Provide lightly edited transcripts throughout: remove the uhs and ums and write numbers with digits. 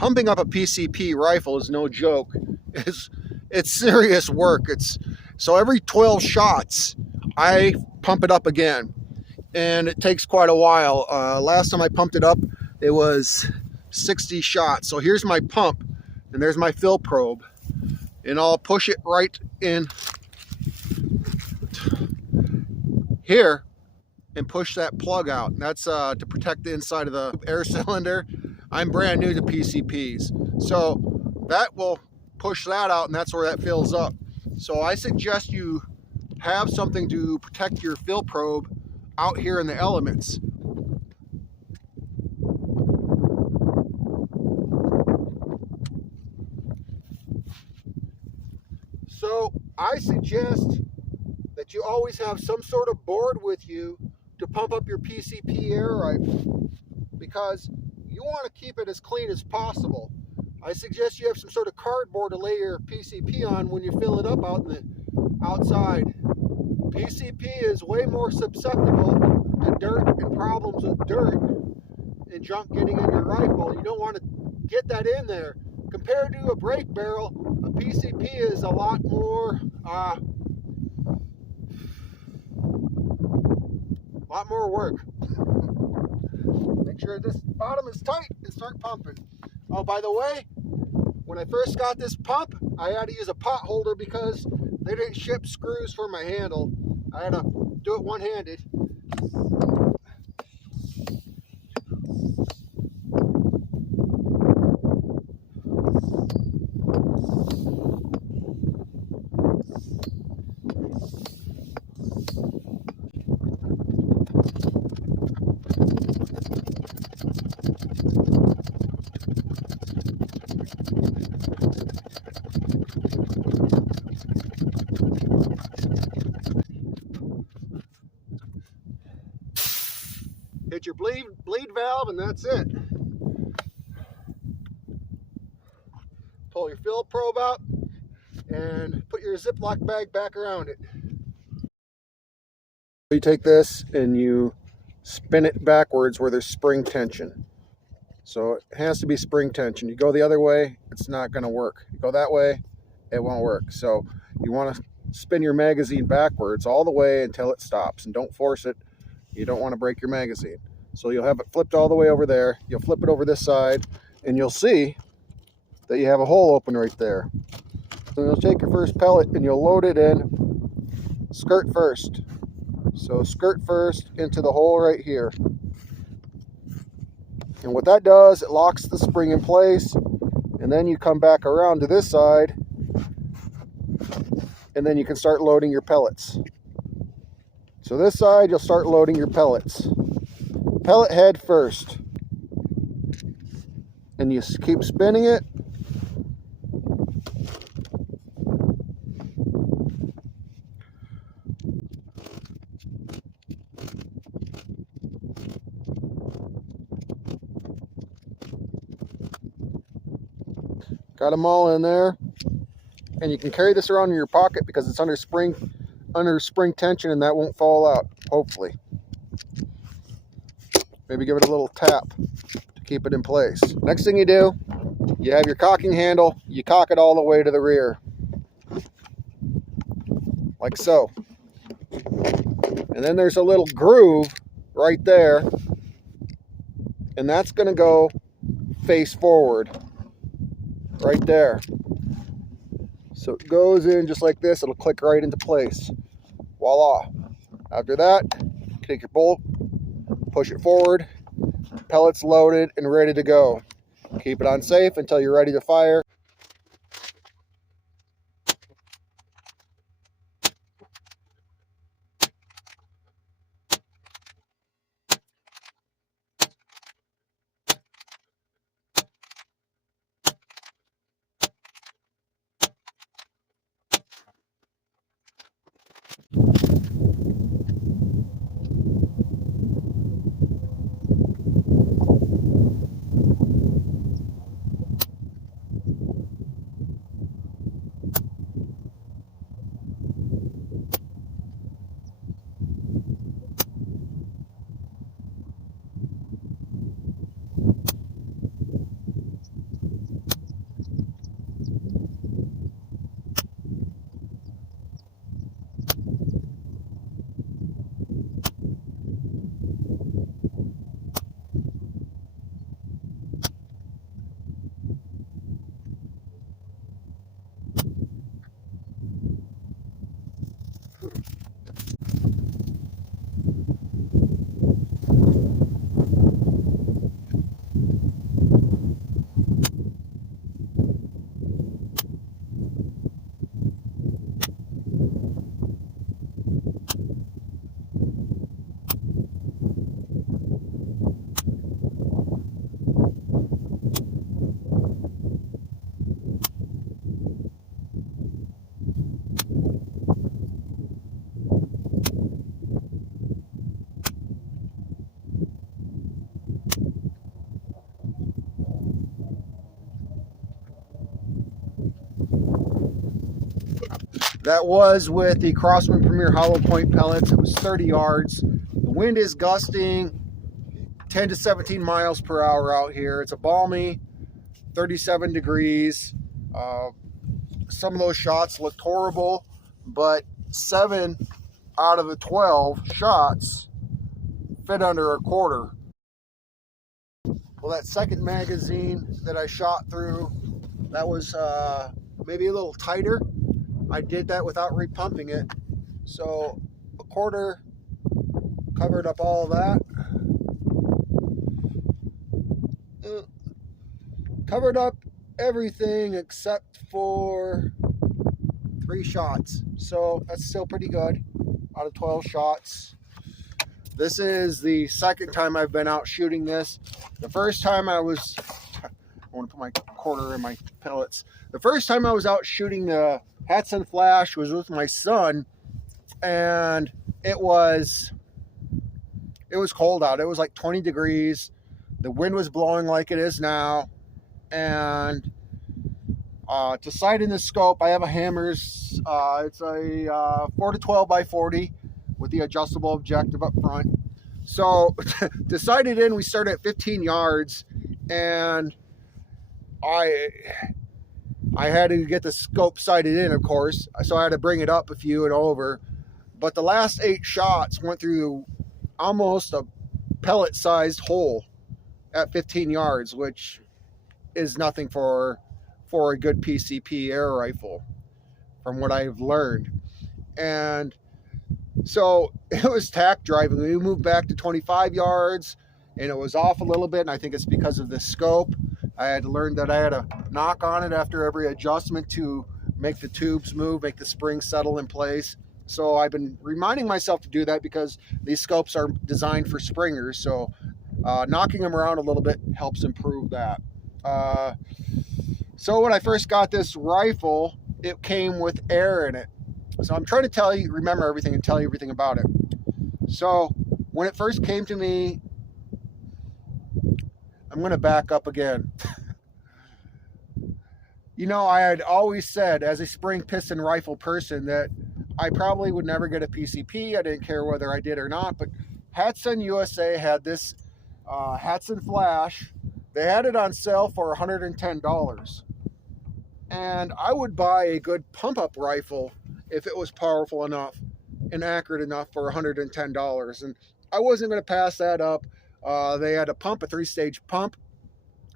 pumping up a PCP rifle is no joke. It's serious work. So every 12 shots, I pump it up again, and it takes quite a while. Last time I pumped it up, it was 60 shots. So here's my pump, and there's my fill probe, and I'll push it right in here and push that plug out. And that's to protect the inside of the air cylinder. I'm brand new to PCPs, so that will push that out, and that's where that fills up. So I suggest you have something to protect your fill probe out here in the elements. So I suggest that you always have some sort of board with you to pump up your PCP air rifle, because you want to keep it as clean as possible. I suggest you have some sort of cardboard to lay your PCP on when you fill it up out in the outside. PCP is way more susceptible to dirt and problems with dirt and junk getting in your rifle. You don't want to get that in there. Compared to a brake barrel, a PCP is a lot more work. Make sure this bottom is tight and start pumping. Oh, by the way, when I first got this pump, I had to use a pot holder because they didn't ship screws for my handle. I had to do it one-handed. Hit your bleed valve, and that's it. Pull your fill probe out and put your Ziploc bag back around it. You take this and you spin it backwards where there's spring tension. So it has to be spring tension. You go the other way, it's not going to work. You go that way, it won't work. So you want to spin your magazine backwards all the way until it stops, and don't force it. You don't want to break your magazine. So you'll have it flipped all the way over there. You'll flip it over this side, and you'll see that you have a hole open right there. So you'll take your first pellet and you'll load it in skirt first. So skirt first into the hole right here. And what that does, it locks the spring in place, and then you come back around to this side, and then you can start loading your pellets. So this side, you'll start loading your pellets. Pellet head first. And you keep spinning it. Got them all in there. And you can carry this around in your pocket because it's under spring tension, and that won't fall out, hopefully. Maybe give it a little tap to keep it in place. Next thing you do, you have your cocking handle. You cock it all the way to the rear. Like so. And then there's a little groove right there. And that's going to go face forward. Right there. So it goes in just like this. It'll click right into place. Voila. After that, take your bolt, push it forward, pellets loaded and ready to go. Keep it on safe until you're ready to fire. That was with the Crosswind Premier hollow point pellets. It was 30 yards. The wind is gusting 10 to 17 miles per hour out here. It's a balmy 37 degrees. Some of those shots looked horrible, but 7 out of the 12 shots fit under a quarter. Well, that second magazine that I shot through, that was maybe a little tighter. I did that without repumping it. So a quarter covered up all of that. Covered up everything except for 3 shots. So that's still pretty good out of 12 shots. This is the second time I've been out shooting this. The first time I want to put my quarter in my pellets. The first time I was out shooting the Hatsan Flash was with my son, and it was cold out. It was like 20 degrees. The wind was blowing like it is now. And to sight in the scope, I have a Hammers. It's a 4 to 12 by 40 with the adjustable objective up front. So to sight it in, we started at 15 yards, and I had to get the scope sighted in, of course. So I had to bring it up a few and over. But the last 8 shots went through almost a pellet-sized hole at 15 yards, which is nothing for a good PCP air rifle, from what I've learned. And so it was tack driving. We moved back to 25 yards, and it was off a little bit, and I think it's because of the scope. I had to learn that I had to knock on it after every adjustment to make the tubes move, make the spring settle in place. So I've been reminding myself to do that because these scopes are designed for springers. So knocking them around a little bit helps improve that. So when I first got this rifle, it came with air in it. So I'm trying to remember everything and tell you everything about it. So when it first came to me, I'm going to back up again. You know, I had always said as a spring piston rifle person that I probably would never get a PCP. I didn't care whether I did or not, but Hatsan USA had this Hatsan Flash. They had it on sale for $110. And I would buy a good pump-up rifle if it was powerful enough and accurate enough for $110. And I wasn't going to pass that up. They had a 3-stage pump.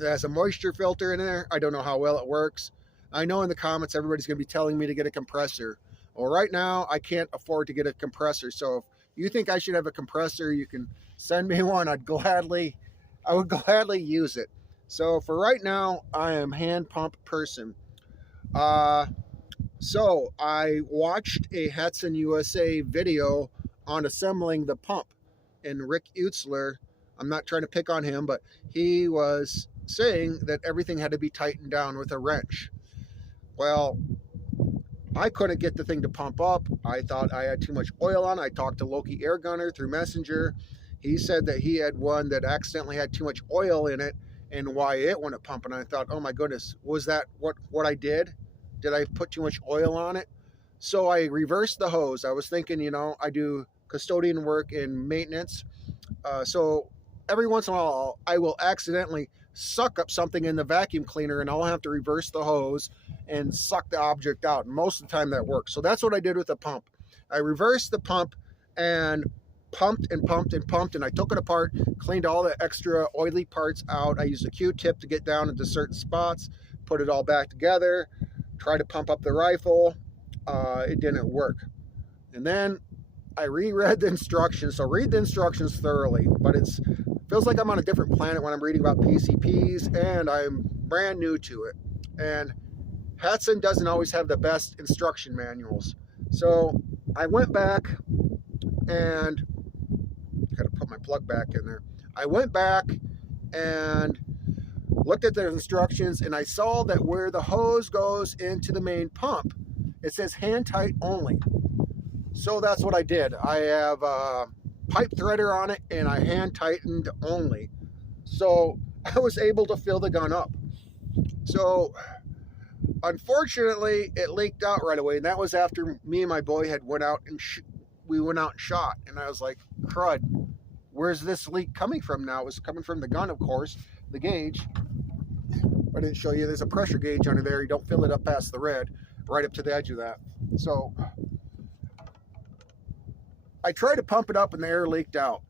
It has a moisture filter in there. I don't know how well it works. I know in the comments everybody's going to be telling me to get a compressor. Well, right now I can't afford to get a compressor. So if you think I should have a compressor, you can send me one. I would gladly use it. So for right now, I am hand pump person. So I watched a Hatsan USA video on assembling the pump, and Rick Utzler, I'm not trying to pick on him, but he was saying that everything had to be tightened down with a wrench. Well, I couldn't get the thing to pump up. I thought I had too much oil on. I talked to Loki Air Gunner through Messenger. He said that he had one that accidentally had too much oil in it and why it wouldn't pump. And I thought, oh my goodness, was that what I did? Did I put too much oil on it? So I reversed the hose. I was thinking, you know, I do custodian work in maintenance. So every once in a while, I will accidentally suck up something in the vacuum cleaner, and I'll have to reverse the hose and suck the object out. And most of the time that works. So that's what I did with the pump. I reversed the pump and pumped and pumped and pumped, and I took it apart, cleaned all the extra oily parts out. I used a Q-tip to get down into certain spots, put it all back together, tried to pump up the rifle. It didn't work. And then I reread the instructions. So read the instructions thoroughly, but it feels like I'm on a different planet when I'm reading about PCPs, and I'm brand new to it. And Hatsan doesn't always have the best instruction manuals. So I went back and got to put my plug back in there. I went back and looked at the instructions, and I saw that where the hose goes into the main pump, it says hand tight only. So that's what I did. I have a pipe threader on it, and I hand tightened only. So I was able to fill the gun up. So Unfortunately, it leaked out right away, and that was after me and my boy had went out and we went out and shot. And I was like, crud, where's this leak coming from now? It was coming from the gun, of course, the gauge. I didn't show you, there's a pressure gauge under there. You don't fill it up past the red, right up to the edge of that. So I tried to pump it up and the air leaked out.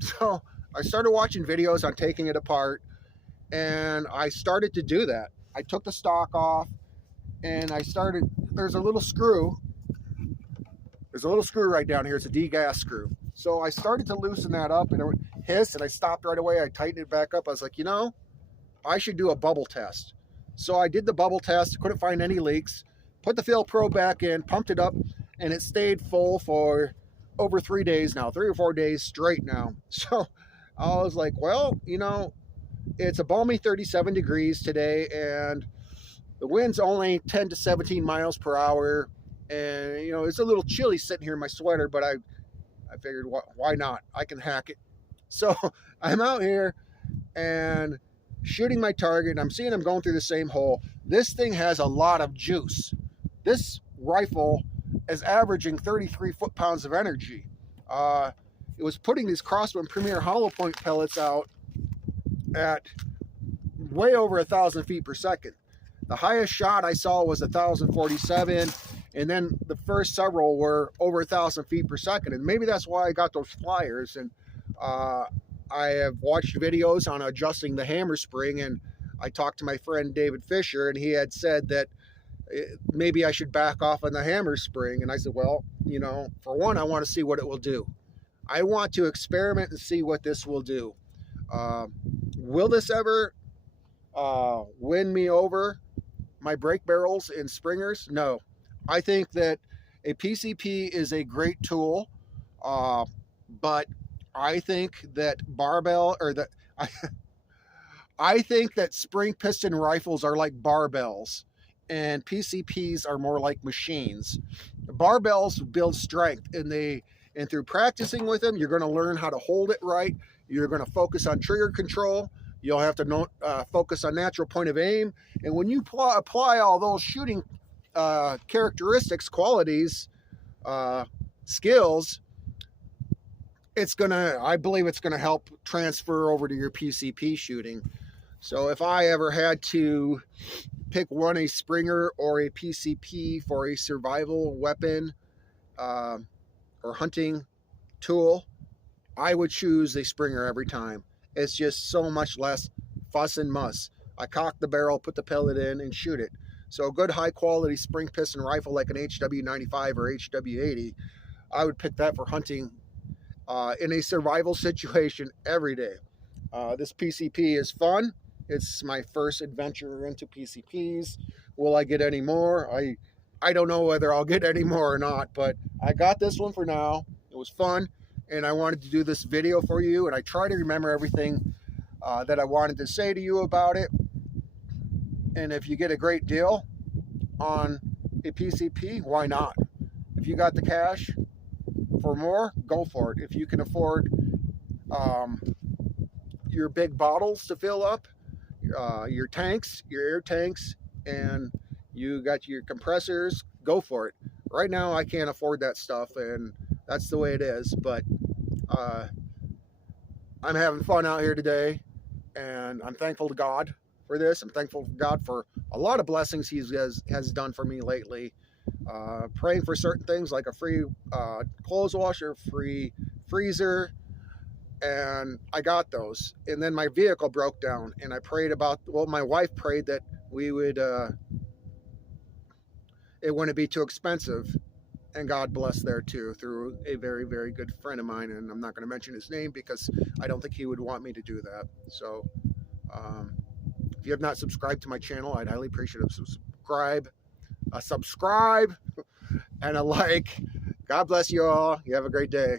So I started watching videos on taking it apart, and I started to do that. I took the stock off, and there's a little screw. There's a little screw right down here. It's a degas screw. So I started to loosen that up, and it hissed, and I stopped right away. I tightened it back up. I was like, you know, I should do a bubble test. So I did the bubble test, couldn't find any leaks, put the Fill Pro back in, pumped it up, and it stayed full for over 3 days now, 3 or 4 days straight now. So I was like, well, you know, it's a balmy 37 degrees today, and the wind's only 10 to 17 miles per hour. And, you know, it's a little chilly sitting here in my sweater, but I figured, why not? I can hack it. So I'm out here and shooting my target, and I'm seeing I'm going through the same hole. This thing has a lot of juice. This rifle is averaging 33 foot-pounds of energy. It was putting these Crosswind Premier hollow point pellets out at way over 1,000 feet per second. The highest shot I saw was 1,047, and then the first several were over 1,000 feet per second. And maybe that's why I got those flyers. And I have watched videos on adjusting the hammer spring, and I talked to my friend David Fisher, and he had said that maybe I should back off on the hammer spring. And I said, well, you know, for one, I want to see what it will do. I want to experiment and see what this will do. Will this ever win me over my brake barrels and springers? No. I think that a PCP is a great tool, but I think that I think that spring piston rifles are like barbells, and PCPs are more like machines. Barbells build strength, and through practicing with them, you're going to learn how to hold it right. You're going to focus on trigger control. You'll have to focus on natural point of aim. And when you apply all those shooting characteristics, qualities, skills, I believe it's gonna help transfer over to your PCP shooting. So if I ever had to pick one, a Springer or a PCP for a survival weapon or hunting tool, I would choose a Springer every time. It's just so much less fuss and muss. I cock the barrel, put the pellet in, and shoot it. So a good high quality spring piston rifle like an HW95 or HW80, I would pick that for hunting in a survival situation every day. This PCP is fun. It's my first adventure into PCPs. Will I get any more? I don't know whether I'll get any more or not, but I got this one for now. It was fun, and I wanted to do this video for you, and I try to remember everything that I wanted to say to you about it. And if you get a great deal on a PCP, why not? If you got the cash for more, go for it. If you can afford your big bottles to fill up, your tanks, your air tanks, and you got your compressors, go for it. Right now, I can't afford that stuff, and that's the way it is. But I'm having fun out here today, and I'm thankful to God for this. I'm thankful to God for a lot of blessings He has done for me lately. Praying for certain things like a free clothes washer, free freezer, and I got those. And then my vehicle broke down, and I prayed my wife prayed that we would it wouldn't be too expensive, and God blessed there too through a very, very good friend of mine, and I'm not going to mention his name because I don't think he would want me to do that. So if you have not subscribed to my channel, I'd highly appreciate it. Subscribe and a like. God bless you all. You have a great day.